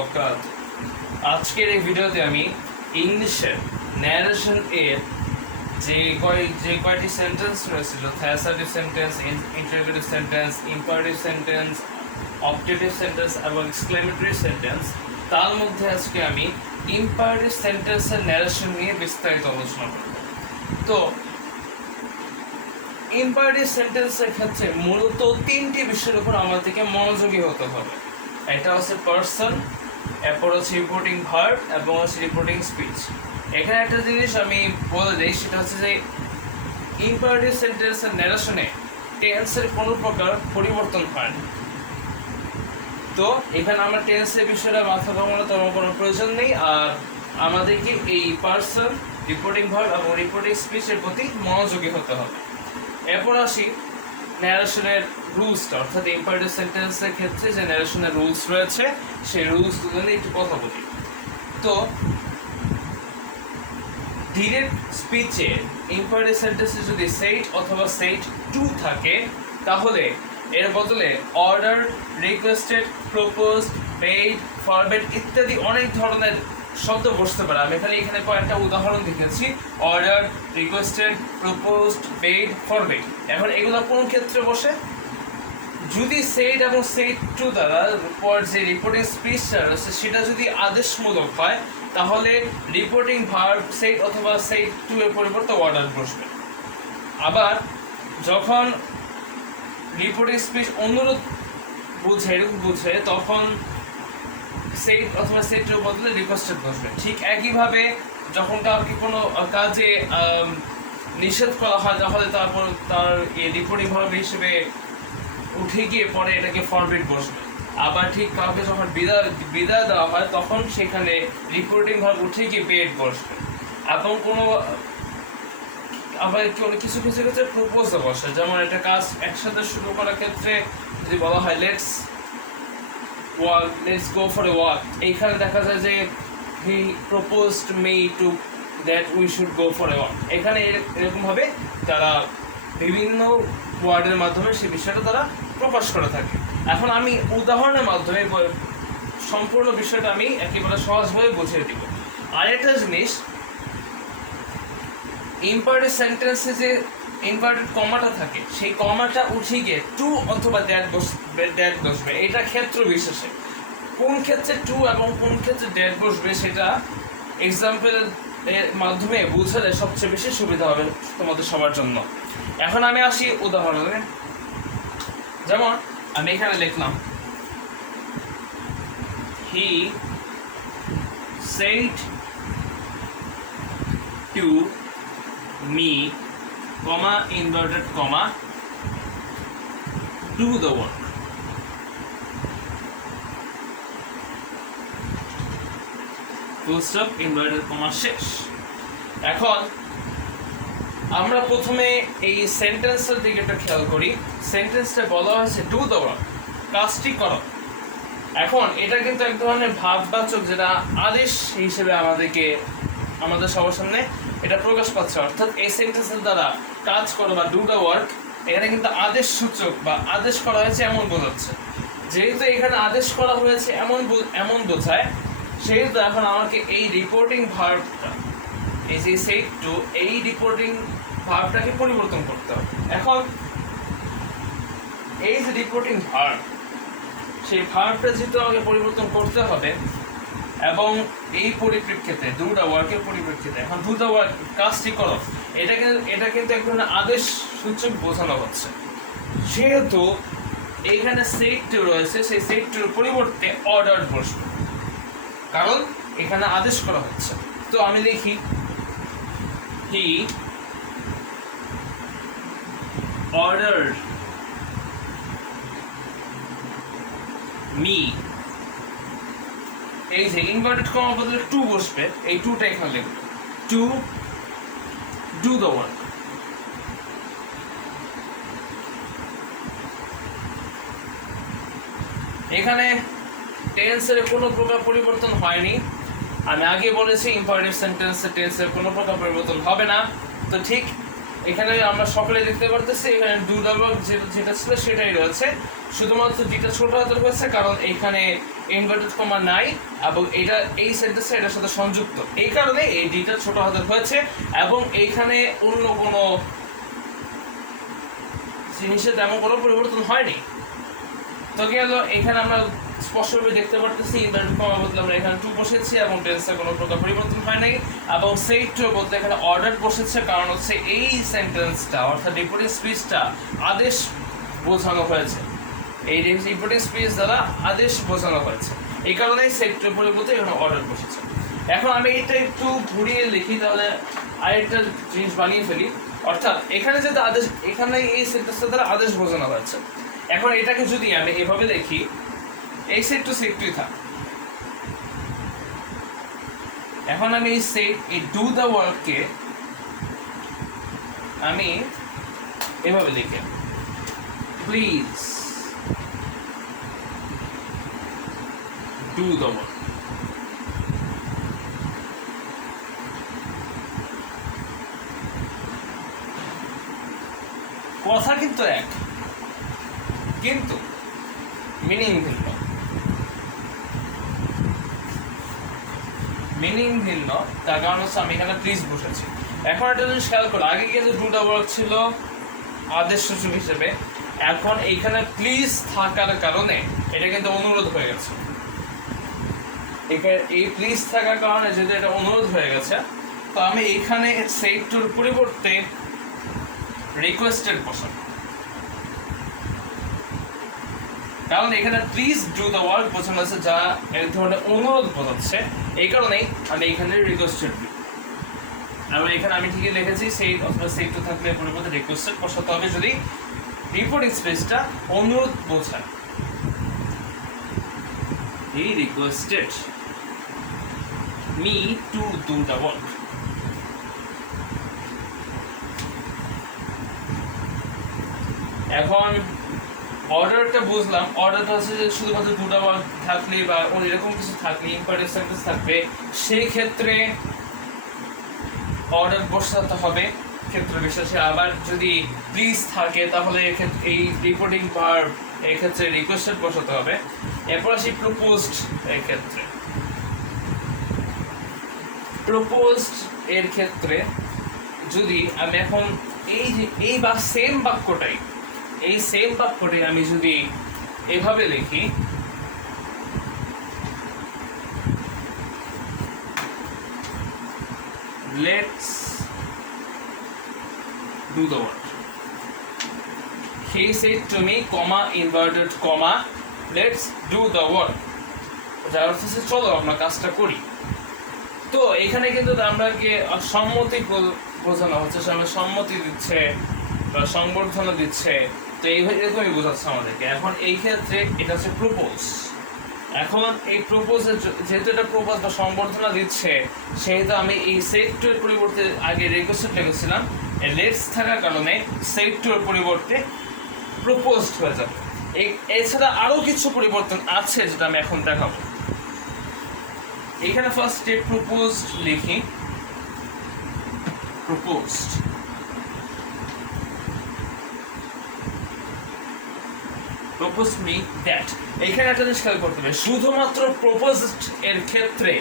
ওয়াবারাকাতুহু। আজকের এই ভিডিওতে আমি ইংলিশের ন্যারেশন এর যে কয়টি সেন্টেন্স রয়েছিল, assertive sentence, interrogative sentence, imperative sentence, objective sentence এবং এক্সক্লেমেটরি সেন্টেন্স, তার মধ্যে আজকে আমি ইম্পারেটিভ সেন্টেন্সের ন্যারেশন নিয়ে বিস্তারিত আলোচনা করব। তো ইম্পারেটিভ সেন্টেন্সের ক্ষেত্রে মূলত তিনটি বিষয়ের উপর আমাদেরকে মনোযোগী হতে হবে। এটা হচ্ছে পার্সন, এরপর হচ্ছে রিপোর্টিং ভার্ব এবং হচ্ছে রিপোর্টিং স্পিচ। এখানে একটা জিনিস আমি বলে দিই, সেটা হচ্ছে যে ইম্পারেটিভ সেন্টেন্সের ন্যারেশনে টেন্সের কোনো প্রকার পরিবর্তন হয় না। তো এখানে আমরা টেন্সের বিষয়টা মাথা ঘামানো তেমন কোনো প্রয়োজন নেই, আর আমাদেরকে এই পার্সন, রিপোর্টিং ভার্ব এবং রিপোর্টিং স্পিচের প্রতি মনোযোগী হতে হবে। এরপর আসি ন্যারেশনের রুলসটা, অর্থাৎ ইম্পারেটিভ সেন্টেন্সের ক্ষেত্রে যে ন্যারেশনের রুলস রয়েছে সেই রুলসগুলো নিয়ে একটু কথা বলি। তো ডিরেক্ট স্পিচে ইম্পারেটিভ সেন্টেন্সে যদি সেইট অথবা সেইট টু থাকে, তাহলে এর বদলে order, requested, proposed, paid, forbade ইত্যাদি অনেক ধরনের শব্দ বসতে পারে। আমি এখানে কয়েকটা উদাহরণ দেখেছি: order, requested, proposed, paid, forbade. এখন এগুলো কোন ক্ষেত্রে বসে? যদি সেইট এবং সেইট টু দ্বারা পর যে রিপোর্টিং স্পিচটা রয়েছে সেটা যদি আদেশমূলক হয়, তাহলে রিপোর্টিং ভার্ব সেইট অথবা সেইট টু এর পরিবর্তে অর্ডার বসবে। আবার যখন রিপোর্টিং স্পিচ অনুরোধ বুঝে তখন সেইট অথবা সেইট টু বদলে রিকোয়েস্টেড বসবে। ঠিক একইভাবে যখন কাউকে কোনো কাজে নিষেধ করা হয়, তাহলে তারপর তার রিপোর্টিং ভার্ব হিসেবে উঠে গিয়ে পরে এটাকে ফরবিড বসবে। আবার ঠিক কাউকে যখন বিদায় দেওয়া হয়, তখন সেখানে রিপোর্টিং ভার্ব উঠে গিয়ে পেড বসবে। এবং আবার কিছু ক্ষেত্রে প্রপোজও বসে। যেমন একটা কাজ একসাথে শুরু করার ক্ষেত্রে যদি বলা হয় let's go for a walk, এইখানে দেখা যায় যে he proposed me to that we should go for a walk. এখানে এরকমভাবে তারা বিভিন্ন ওয়ার্ডের মাধ্যমে সেই বিষয়টা তারা প্রকাশ করে থাকে। এখন আমি উদাহরণের মাধ্যমে সম্পূর্ণ বিষয়টা আমি একেবারে সহজভাবে বুঝিয়ে দিব। আরেকটা জিনিস, ইম্পারেটিভ সেন্টেন্সে যে ইনভার্টেড কমাটা থাকে, সেই কমাটা উঠে গিয়ে টু অথবা দ্যাট বসবে। এটা ক্ষেত্র বিশেষে কোন ক্ষেত্রে টু এবং কোন ক্ষেত্রে দ্যাট বসবে সেটা এক্সাম্পল এর মাধ্যমে বুঝালে সবচেয়ে বেশি সুবিধা হবে তোমাদের সবার জন্য। এখন আমি আসি উদাহরণে। যেমন আমি এখানে লিখলাম হি said to me, comma, inverted comma, do the work. Full stop, inverted comma, শেষ। এখন আমরা প্রথমে এই সেন্টেন্সের দিকে একটা খেয়াল করি। সেন্টেন্সটা বলা হয়েছে ডু দ্য ওয়ার্ক, কাজটি করো। এখন এটা কিন্তু এক ধরনের ভাববাচক, যেটা আদেশ হিসেবে আমাদের সবার সামনে এটা প্রকাশ পাচ্ছে। অর্থাৎ এই সেন্টেন্সের দ্বারা কাজ করো বা ডু দ্য ওয়ার্ক, এখানে কিন্তু আদেশ সূচক বা আদেশ করা হয়েছে এমন বোঝাচ্ছে। যেহেতু এখানে আদেশ করা হয়েছে এমন বোঝায়, সেহেতু এখন আমাকে এই রিপোর্টিং ভার্বটা, এই যে সেইট টু, এই রিপোর্টিং ভার্বটাকে পরিবর্তন করতে হবে। এখন এই যে রিপোর্টিং ভার্ব, সেই ভার্বটা যেহেতু আমাকে পরিবর্তন করতে হবে, এবং এই পরিপ্রেক্ষিতে ডু দ্য ওয়ার্কের পরিপ্রেক্ষিতে এখন ডু দ্য ওয়ার্ক, কাজটি করো, এটা কিন্তু এক ধরনের আদেশ সূচক বোঝানো হচ্ছে। সেহেতু এইখানে সেইট টু রয়েছে, সেই সেইট টুর পরিবর্তে অর্ডার বসবে, কারণ এখানে আদেশ করা হচ্ছে। তো আমি লিখি হি ordered me, এই যে ইনভার্টেড কমা বদলে টু বসবে, এই টুটা এখানে লিখব, টু ডু দ্য ওয়ার্ক। এখানে টেন্সের কোনো প্রকার পরিবর্তন হয়নি। আমি আগে বলেছি ইম্পারেটিভ সেন্টেন্সে টেন্সের কোনো প্রকার পরিবর্তন হবে না। তো ঠিক এখানে আমরা সকলে দেখতে পারতেছি এখানে ডু দ্য ওয়ার্ক যেটা ছিল সেটাই রয়েছে, শুধুমাত্র যেটা ছোট হাতের হয়েছে কারণ এখানে ইনভার্টেড কমা নাই এবং এটা এই সেন্টেন্সটা এটার সাথে সংযুক্ত, এই কারণে এই ডিটা ছোট হাতের হয়েছে এবং এইখানে অন্য কোনো জিনিসের তেমন কোনো পরিবর্তন হয়নি। তো গেল এখানে আমরা স্পষ্টভাবে দেখতে পারতেছি ইনভার্টেড কমা বদলে আমরা এখানে টু বসেছি এবং টেন্সে কোনো প্রকার পরিবর্তন হয় নাই এবং সেই টু বদলে এখানে অর্ডার বসেছে, কারণ হচ্ছে এই সেন্টেন্সটা অর্থাৎ রিপোর্টিং স্পিচটা আদেশ বোঝানো হয়েছে, এই রিপোর্টিং স্পিচ দ্বারা আদেশ বোঝানো হয়েছে, এই কারণে সেট টু পরিবর্তে এখানে অর্ডার বসেছে। এখন আমি এটা একটু ঘুরিয়ে লিখি, তাহলে আরেকটা জিনিস বানিয়ে ফেলি, অর্থাৎ এখানে যেটা আদেশ, এখানে এই সেন্টেন্সটা দ্বারা আদেশ বোঝানো হয়েছে। এখন এটাকে যদি আমি এভাবে দেখি, এই সেট টু সেট টুই থাক, এখন আমি এই সেট এই ডু দ্য ওয়ার্ককে আমি এভাবে লিখি, প্লিজ ডু দ্য ওয়ার্ক। কথা কিন্তু এক, কিন্তু মিনিং ভিন্ন, মিনিং ভিন্ন, তার কারণ হচ্ছে আমি এখানে প্লিজ বসেছি। এখন একটা জিনিস খেয়াল করো, আগে কিন্তু ডু দ্য ওয়ার্ক ছিল আদেশ সূচক হিসেবে, এখন এইখানে প্লিজ থাকার কারণে এটা কিন্তু অনুরোধ হয়ে গেছে, এখানে এই প্লিজ থাকার কারণে যেহেতু এটা অনুরোধ হয়ে গেছে, তো আমি এইখানে সেট টুর পরিবর্তে রিকোয়েস্টেড বসাবো, কারণ এখানে প্লিজ ডু দ্য ওয়ার্ক বোঝানো হয়েছে যা এক ধরনের অনুরোধ বোঝাচ্ছে, এই কারণেই আমি এখানে রিকোয়েস্টেড দিই। এবং এখানে আমি ঠিকই লিখেছি সেই অথবা সেট টু থাকলে পরিবর্তে রিকোয়েস্টেড বসাতে হবে যদি রিপোর্টিং স্পেসটা অনুরোধ বোঝায়। He requested me to do the work. এখন অর্ডারটা বুঝলাম, অর্ডারটা হচ্ছে যে শুধুমাত্র দুটা ওয়ার্ড থাকলে বা এরকম কিছু থাকলে ইম্পারেটিভ সেন্টেন্স থাকবে, সেই ক্ষেত্রে অর্ডার বসাতে হবে ক্ষেত্র বিশেষে। আবার যদি প্লিজ থাকে তাহলে এই রিপোর্টিং ভার্ব এই ক্ষেত্রে রিকোয়েস্টেড বসাতে হবে। এরপর আসি প্রপোজড এর ক্ষেত্রে। প্রপোজড এর ক্ষেত্রে যদি আমি এখন এই বা সেম বাক্যটাই আমি যদি এভাবে লিখি, let's do the work. He said to me, comma, inverted comma, let's do the work. যার অর্থ হচ্ছে চলো আমরা কাজটা করি। তো এখানে কিন্তু আমরাকে সম্মতি বোঝানো হচ্ছে, সম্মতি দিচ্ছে বা সংবর্ধনা দিচ্ছে, তো এইরকমই বোঝাচ্ছে আমাদেরকে। এখন এই ক্ষেত্রে এটা হচ্ছে প্রপোজ। এখন এই প্রপোজের যেহেতু এটা প্রপোজ বা সংবর্ধনা দিচ্ছে, সেহেতু আমি এই সেট টু এর পরিবর্তে আগে রিকোয়েস্টেড লিখেছিলাম, লেটস থাকার কারণে সেট টু এর পরিবর্তে প্রপোজড হয়ে যাবে। এছাড়া আরও কিছু পরিবর্তন আছে যেটা আমি এখন দেখাবো। এখানে ফার্স্টে প্রপোজড লিখি, প্রপোজড প্রপোজ মি দ্যাট। এখানে একটা জিনিস খেয়াল করতে হবে, শুধুমাত্র প্রপোজড এর ক্ষেত্রে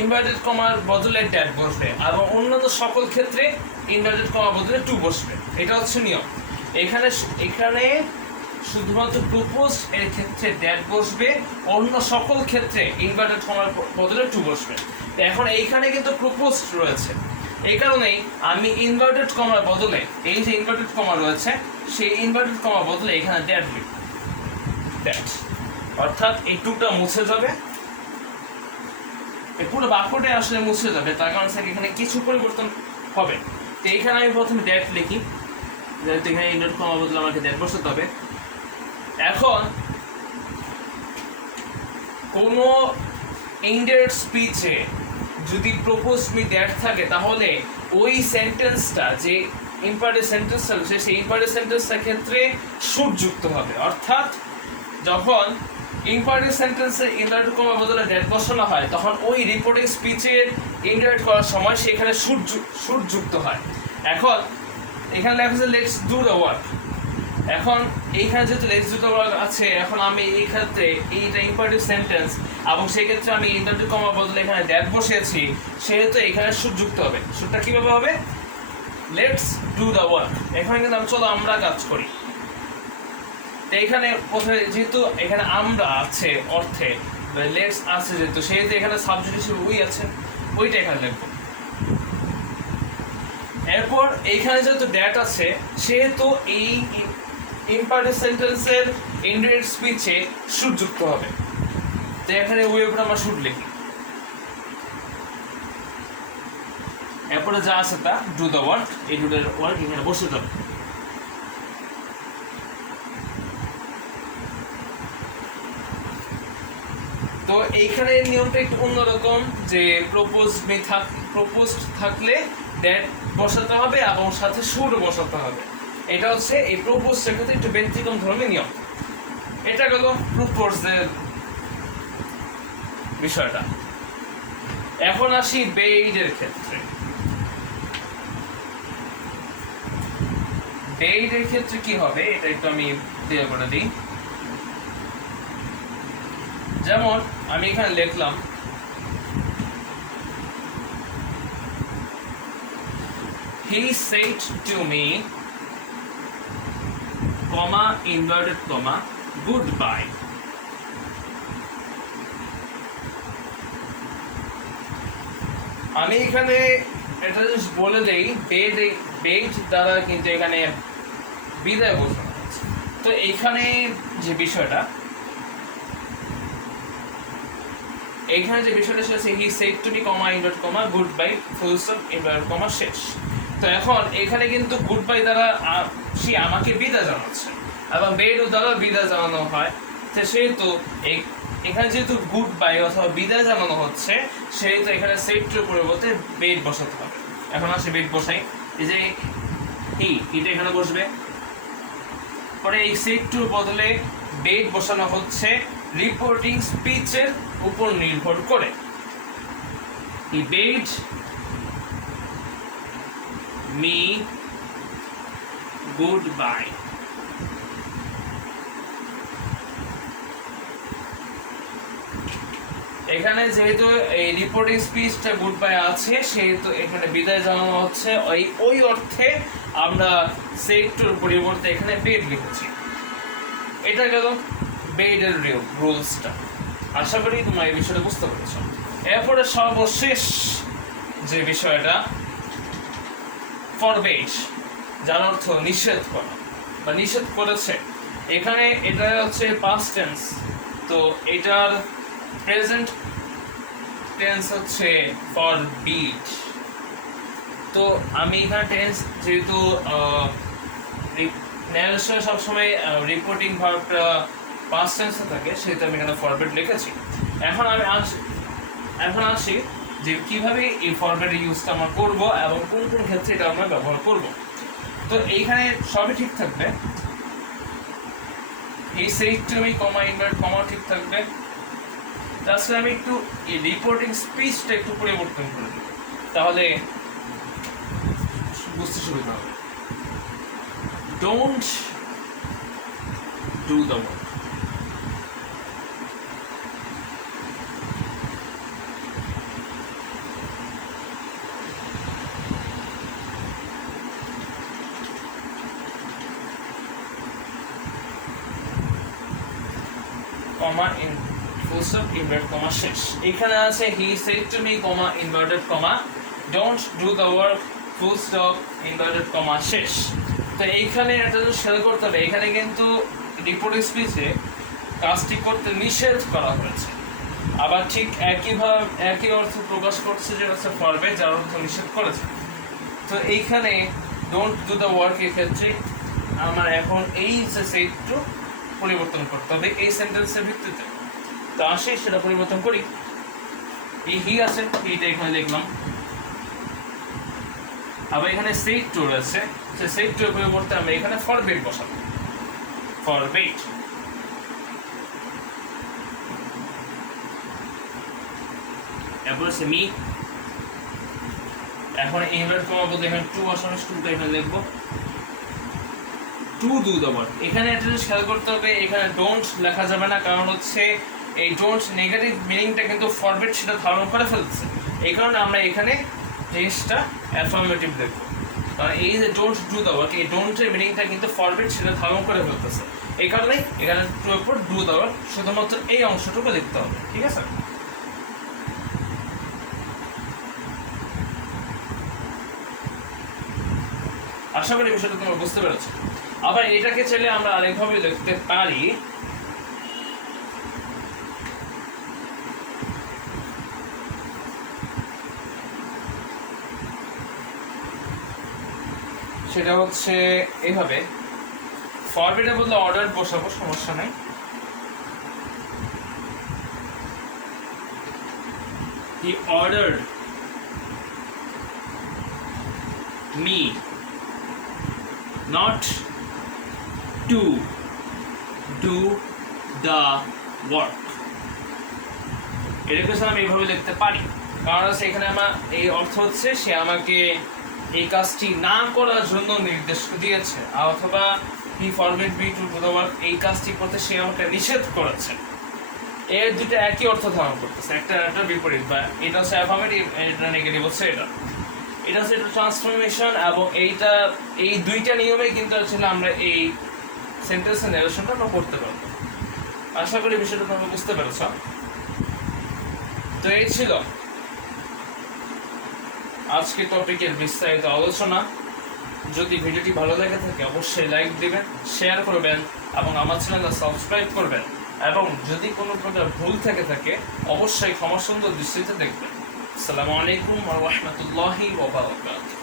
ইনভার্টেড কমার বদলে ড্যাট বসবে এবং অন্যান্য সকল ক্ষেত্রে ইনভার্টেড কমা বদলে টু বসবে, এটা হচ্ছে নিয়ম। এখানে শুধুমাত্র প্রপোজড এর ক্ষেত্রে ড্যাট বসবে, অন্য সকল ক্ষেত্রে ইনভার্টেড কমার বদলে টু বসবে। এখন এইখানে কিন্তু প্রপোজড রয়েছে, এই কারণেই আমি ইনভার্টেড কমার বদলে এই যে ইনভার্টেড কমা রয়েছে সেই ইনভার্টেড কমা বদলে এখানে ড্যাট লিখব, দ্যাট, অর্থাৎ এই টুটা মুছে যাবে, এই পুরো বাক্যটাই আসলে মুছে যাবে, তার কারণ এখানে কিছু পরিবর্তন হবে। তো এখানে আমি প্রথমে ড্যাট লিখি, যেহেতু এখানে ইনভার্টেড কমা বদলে আমাকে ড্যাট বসাতে হবে। এখন কোনো ইনডাইরেক্ট স্পিচে যদি প্রপোজ মি দ্যাট থাকে তাহলে ওই সেন্টেন্সটা যে ইম্পারেটিভ সেন্টেন্সটা রয়েছে সেই ইম্পারেটিভ সেন্টেন্সটার ক্ষেত্রে শুড যুক্ত হবে। অর্থাৎ যখন ইম্পারেটিভ সেন্টেন্সে ইনডাইরেক্ট কমা বদলে ড্যাট বসানো হয় তখন ওই রিপোর্টিং স্পিচের ইনডাইরেক্ট করার সময় সেখানে শুড যুক্ত হয়। এখন এখানে লেখা আছে লেটস ডু দ্য ওয়ার্ক। এখন এইখানে যেহেতু লেটস ডু দ্য ওয়ার্ক আছে, এখন আমি এই ক্ষেত্রে এইটা ইম্পারেটিভ সেন্টেন্স এবং সেই ক্ষেত্রে আমি ইনভার্টেড কমা বদলে এখানে দ্যাট বসিয়েছি, সেহেতু এখানে শুড যুক্ত হবে। শুডটা কিভাবে হবে? Let's do the work. এখানে কিন্তু চলো আমরা কাজ করি। তো এখানে প্রথমে যেহেতু এখানে আমরা আছে অর্থে, লেটস আছে যেহেতু, সেহেতু এখানে সাবজেক্ট হিসেবে উই আছে, ওইটা এখানে লিখবো। এরপর এইখানে যেহেতু দ্যাট আছে, সেহেতু এই ইম্পারেটিভ সেন্টেন্সের ইনডিরেক্ট স্পিচে শুড যুক্ত হবে। তো এখানে উই উপর আমরা শুড লিখি। এরপরে যা আছে তা ডু দ্য ওয়ার্ক, এই ডু দ্য ওয়ার্ক এখানে বসে যাবে। তো এইখানে নিয়মটা একটু অন্যরকম, যে প্রপোজড থাকলে দ্যাট বসাতে হবে এবং সাথে শুড বসাতে হবে। এটা হচ্ছে এই প্রপোজের ক্ষেত্রে একটু ব্যতিক্রম ধর্মী নিয়ম। এটা গেল প্রপোজের বিষয়টা। এখন আসি বেইডের ক্ষেত্রে। বেইডের ক্ষেত্রে কি হবে এটা একটু আমি ক্লিয়ার করে দিই। যেমন আমি এখানে লিখলাম he said to me comma inverted comma goodbye। আমি এখানে এটা জাস্ট বলে দেই, বেইড দ্বারা কিন্তু এখানে বিদায় বোঝানো হচ্ছে। তো এইখানে যে বিষয়টা সেটা he said to me comma invert comma good bye full stop invert comma শেষ। তো এখন এখানে কিন্তু গুড বাই দ্বারা সে আমাকে বিদায় জানাচ্ছে এবং বেড দ্বারা বিদায় জানানো হয়। তো সেহেতু এখানে যেহেতু গুড বাই অথবা বিদায় জানানো হচ্ছে, সেহেতু এখানে সেড টুর পরিবর্তে বেড বসাতে হবে। এখন আসে বেড বসাই। এই যে এটা এখানে বসবে, পরে এই সেড টুর বদলে বেড বসানো হচ্ছে রিপোর্টিং স্পিচের উপর নির্ভর করে। He bade me goodbye। এখানে যেহেতু এই রিপোর্টিং স্পিচটা গুড বাই আছে, সেহেতু এখানে বিদায় জানানো হচ্ছে। ওই অর্থে আমরা সেক্টর পরিবর্তে এখানে বেড লিখেছি। এটা গেল বেডের রুলসটা। আশা করি তোমরা এই বিষয়টা বুঝতে পেরেছো। এরপরে সর্বশেষ যে বিষয়টা ফরবেড, যার অর্থ নিষেধ করা বা নিষেধ করেছে। এখানে এটা হচ্ছে পাস্ট টেন্স, তো এটার প্রেজেন্ট টেন্স হচ্ছে ফরবিড। তো আমি এখানে টেন্স যেহেতু ন্যারেশনে সবসময় রিপোর্টিং ভার্বটা পাস্ট টেন্সে থাকে, সেহেতু আমি এখানে ফরবিড লিখেছি। এখন আসি যে কিভাবে এই ফরবিডের ইউজটা আমরা করব এবং কোন কোন ক্ষেত্রে এটা আমরা ব্যবহার করব। তো এইখানে সবই ঠিক থাকবে, এই said to me comma invert comma ঠিক থাকবে। তাছাড়া আমি একটু এই রিপোর্টিং স্পিচটা একটু পরিবর্তন করে দেব, তাহলে বুঝতে সুবিধা হবে। Don't do the work. Comma in full stop invert comma শেষ। এখানে আছে he said to me comma inverted comma don't do the work full stop inverted comma শেষ। তো এইখানে একটা জিনিস খেয়াল করতে হবে, এখানে কিন্তু রিপোর্টিং স্পিচে কাজটি করতে নিষেধ করা হয়েছে, আবার ঠিক একই অর্থ প্রকাশ করছে যেটা হচ্ছে ফরবিড, যার অর্থ নিষেধ করেছে। তো এইখানে ডোন্ট ডু দ্য ওয়ার্ক এর ক্ষেত্রে আমার এখন এই যে সেটটু পরিবর্তন করতে হবে এই সেন্টেন্সের ভিত্তিতে। তো আসি সেটা পরিবর্তন করি। এই হি আছে, এইটা এখানে লিখলাম। আবার এখানে সেট টু রয়েছে, সেই সেট টু পরিবর্তে আমরা এখানে ফরবিড বসাবো, ফরবিড। এরপর আছে মি, এখন ইনভার্ট কমা বলতে এখানে টু বসানো, টুটা এখানে লিখবো টু ডু দ্য ওয়ার্ক। এখানে একটা জিনিস খেয়াল করতে হবে, এখানে ডোন্ট লেখা যাবে না, কারণ হচ্ছে এই ডোন্ট নেগেটিভ মিনিংটা কিন্তু ফরবিড সেটা ধারণ করে ফেলছে। এই কারণে আমরা এখানে জিনিসটা অ্যাফার্মেটিভ লিখবো, কারণ এই যে ডোন্ট ডু দ্য ওয়ার্ক, এই ডোন্টের মিনিংটা কিন্তু ফরবিড সেটা ধারণ করে ফেলতেছে। এই কারণে এখানে টু এর পর ডু দ্য ওয়ার্ক, শুধুমাত্র এই অংশটুকু লিখতে হবে, ঠিক আছে? আশা করি বিষয়টা তোমরা বুঝতে পেরেছো। আবার এটাকে চাইলে আমরা আরেকভাবে লিখতে পারি, সেটা হচ্ছে এইভাবে, ফরবিডের বদলে অর্ডার বসাবো, সমস্যা নাই। He ordered me not to do the work. এটাকে আমি এইভাবে লিখতে পারি, কারণ হচ্ছে এখানে আমার এই অর্থ হচ্ছে সে আমাকে এই কাজটি না করার জন্য নির্দেশ দিয়েছে, অথবা he forbid me to do the work, এই কাজটি করতে সে আমাকে নিষেধ করেছে। এর দুটো একই অর্থ ধারণ করতেছে, একটা বিপরীত, বা এটা হচ্ছে অ্যাফার্মেটিভ, এটা নেগেটিভ হচ্ছে এটা হচ্ছে একটা ট্রান্সফরমেশন, এবং এইটা এই দুইটা নিয়মে কিন্তু আসলে আমরা এই সেন্টেন্সের নারেশনটা আমরা করতে পারবো। আশা করি বিষয়টা তোমরা বুঝতে পেরেছ। তো এই ছিল আজকে টপিকের বিস্তারিত আলোচনা। যদি ভিডিওটি ভালো লেগে থাকে অবশ্যই লাইক দিবেন, শেয়ার করবেন এবং আমার চ্যানেলটা সাবস্ক্রাইব করবেন, এবং যদি কোনো প্রকার ভুল থেকে থাকে অবশ্যই ক্ষমা সুন্দর দৃষ্টিতে দেখবেন। আসসালামু আলাইকুম ওয়া রাহমাতুল্লাহি ওয়া বারাকাতুহু।